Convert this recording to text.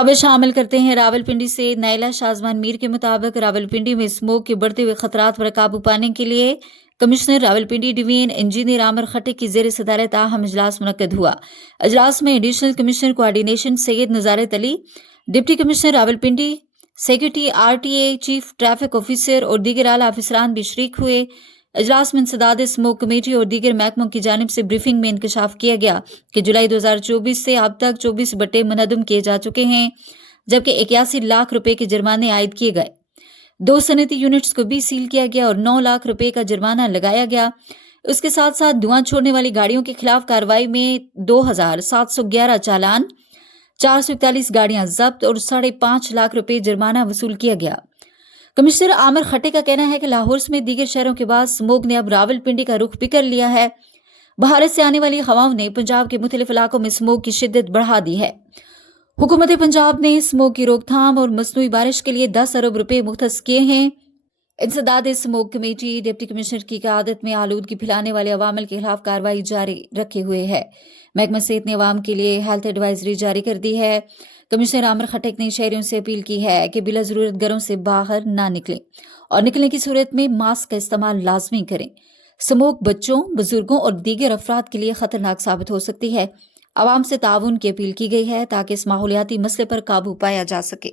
خبر شامل کرتے ہیں راولپنڈی سے۔ نیلا شازمان میر کے مطابق راولپنڈی میں اسموگ کے بڑھتے ہوئے خطرات پر قابو پانے کے لیے commissioner Rawalpindi division engineer Aamir Khattak کی زیر صدارت اہم اجلاس منعقد ہوا۔ اجلاس میں additional commissioner coordination Syed Nazarat Ali, deputy commissioner Rawalpindi, secretary RTA، chief traffic officer اور دیگر اعلیٰ افسران بھی شریک ہوئے۔ اجلاس میں انسداد اسموگ کمیٹی اور دیگر محکموں کی جانب سے بریفنگ میں انکشاف کیا گیا کہ جولائی 2024 سے اب تک 24 بٹے منہدم کیے جا چکے ہیں، جبکہ 81 لاکھ روپے کے جرمانے عائد کیے گئے۔ 2 صنعتی یونٹس کو بھی سیل کیا گیا اور 9 لاکھ روپے کا جرمانہ لگایا گیا۔ اس کے ساتھ ساتھ دھواں چھوڑنے والی گاڑیوں کے خلاف کارروائی میں 2711 چالان، 441 گاڑیاں ضبط اور 5.5 لاکھ روپے جرمانہ وصول کیا گیا۔ کمشنر عامر خٹک کا کہنا ہے کہ لاہور سمیت دیگر شہروں کے بعد اسموگ نے اب راولپنڈی کا رخ بھی کر لیا ہے۔ بھارت سے آنے والی ہواؤں نے پنجاب کے مختلف علاقوں میں اسموگ کی شدت بڑھا دی ہے۔ حکومت پنجاب نے اسموگ کی روک تھام اور مصنوعی بارش کے لیے 10 ارب روپے مختص کیے ہیں۔ انسداد اسموگ کمیٹی ڈپٹی کمشنر کی قیادت میں آلودگی پھیلانے والے عوامل کے خلاف کارروائی جاری رکھے ہوئے ہے۔ محکمہ صحت نے عوام کے لیے ہیلتھ ایڈوائزری جاری کر دی ہے۔ کمشنر عامر خٹک نے شہریوں سے اپیل کی ہے کہ بلا ضرورت گھروں سے باہر نہ نکلیں اور نکلنے کی صورت میں ماسک کا استعمال لازمی کریں۔ اسموگ بچوں، بزرگوں اور دیگر افراد کے لیے خطرناک ثابت ہو سکتی ہے۔ عوام سے تعاون کی اپیل کی گئی ہے تاکہ اس ماحولیاتی مسئلے پر قابو پایا جا سکے۔